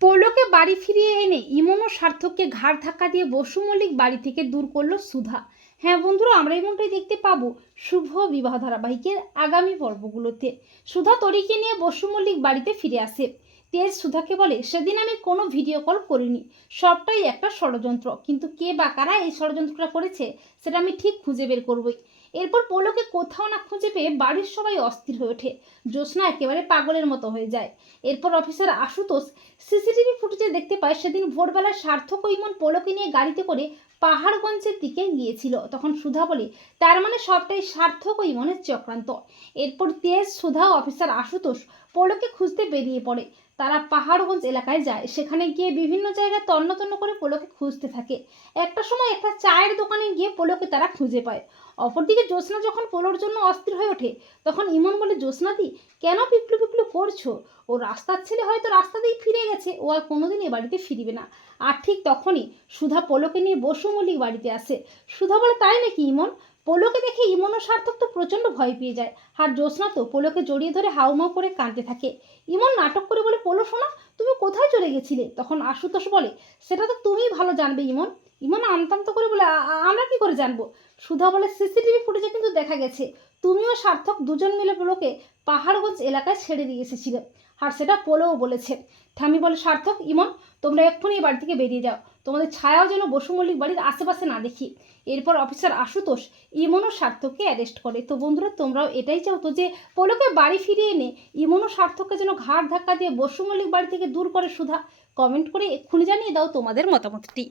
পোলোকে বাড়ি ফিরিয়ে এনে ইমন ও সার্থককে ঘাড় ধাক্কা দিয়ে বসু মল্লিক বাড়ি থেকে দূর করল সুধা। হ্যাঁ বন্ধুরা, আমরা এমনটাই দেখতে পাবো শুভ বিবাহ ধারাবাহিকের আগামী পর্বগুলোতে। সুধা, তরিকে নিয়ে বসু মল্লিক বাড়িতে ফিরে আসে। তেজ সুধাকে বলে, সেদিন আমি কোনো ভিডিও কল করিনি। সবটাই একটা ষড়যন্ত্র। কিন্তু কে বা কারা এই ষড়যন্ত্রটা করেছে, সেটা আমি ঠিক খুঁজে বের করবই। এরপর পোলোকে কোথাও না খুঁজে পেয়ে বাড়ির সবাই অস্থির হয়ে ওঠে। জ্যোৎস্না একেবারে পাগলের মতো হয়ে যায়। এরপর অফিসার আশুতোষ সিসিটিভি ফুটেজে দেখতে পায়, সেদিন ভোরবেলায় সার্থক ইমন পোলোকে নিয়ে গাড়িতে করে পাহাড়গঞ্জের দিকে গিয়েছিল। তখন সুধা বলে, তার মানে সবটাই সার্থক ইমনের চক্রান্ত। এরপর তেজ, সুধা অফিসার আশুতোষ পোলোকে খুঁজতে বেরিয়ে পড়ে। তারা পাহাড়গঞ্জ এলাকায় যায়। সেখানে গিয়ে বিভিন্ন জায়গায় তন্ন তন্ন করে পোলোকে খুঁজতে থাকে। একটা সময় একটা চায়ের দোকানে গিয়ে পোলোকে তারা খুঁজে পায়। অপরদিকে জ্যোৎস্না যখন পোলোর জন্য অস্থির হয়ে ওঠে, তখন ইমন বলে জ্যোৎস্নাদি কেন পিপলু পিপলু করছ? ও রাস্তার ছেলে হয়তো রাস্তাতেই ফিরে গেছে। ও আর কোনোদিন এ বাড়িতে ফিরবে না। আর ঠিক তখনই সুধা পোলোকে নিয়ে বসু মল্লিক বাড়িতে আসে। সুধা বলে, তাই নাকি ইমন? পোলোকে দেখে ইমন ও সার্থক তো প্রচণ্ড ভয় পেয়ে যায়। আর জ্যোৎস্না তো পোলোকে জড়িয়ে ধরে হাউমাউ করে কাঁদতে থাকে। ইমন নাটক করে বলে, পোলো শোনা তুমি কোথায় চলে গেছিলে? তখন আশুতোষ বলে, সেটা তো তুমিই ভালো জানবে ইমন। ইমন আমতান্ত করে বলে, "আ- আ- আমরা কি করে জানব? সুধা বলে, সিসিটিভি ফুটেজে কিন্তু দেখা গেছে। তুমিও সার্থক দুজন মিলে পোলোকে পাহাড়গঞ্জ এলাকায় ছেড়ে দিয়ে এসেছিলে। আর সেটা পোলোও বলেছে। ঠামি বলে, সার্থক, ইমন, তোমরা এক্ষুনি এই বাড়ি থেকে বেরিয়ে যাও। তোমাদের ছায়াও যেন বসু মল্লিক বাড়ির আশেপাশে না দেখি। এরপর অফিসার আশুতোষ ইমন ও সার্থককে অ্যারেস্ট করে। তো বন্ধুরা, তোমরাও এটাই চাও তো যে পোলোকে বাড়ি ফিরিয়ে এনে ইমন ও সার্থককে যেন ঘাড় ধাক্কা দিয়ে বসু মল্লিক বাড়ি থেকে দূর করে সুধা। কমেন্ট করে এক্ষুনি জানিয়ে দাও তোমাদের মতামতটি।